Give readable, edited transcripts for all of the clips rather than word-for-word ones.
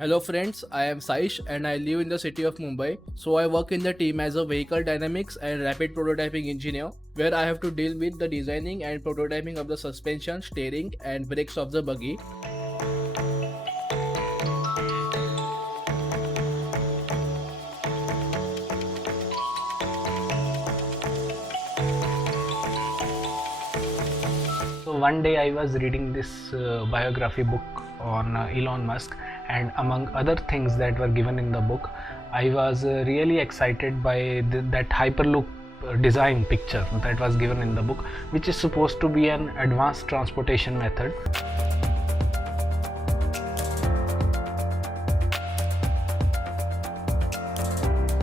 Hello friends, I am Saish and I live in the city of Mumbai. So I work in the team as a vehicle dynamics and rapid prototyping engineer where I have to deal with the designing and prototyping of the suspension, steering and brakes of the buggy. So one day I was reading this biography book on Elon Musk, and among other things that were given in the book, I was really excited by that Hyperloop design picture that was given in the book, which is supposed to be an advanced transportation method.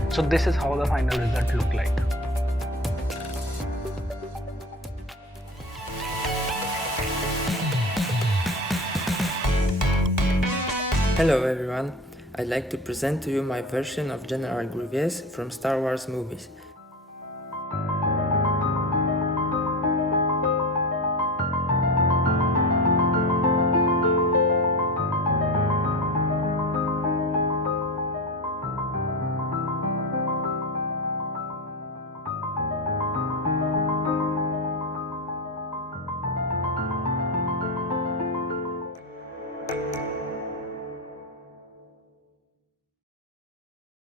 So this is how the final result looked like. Hello everyone, I'd like to present to you my version of General Grievous from Star Wars movies.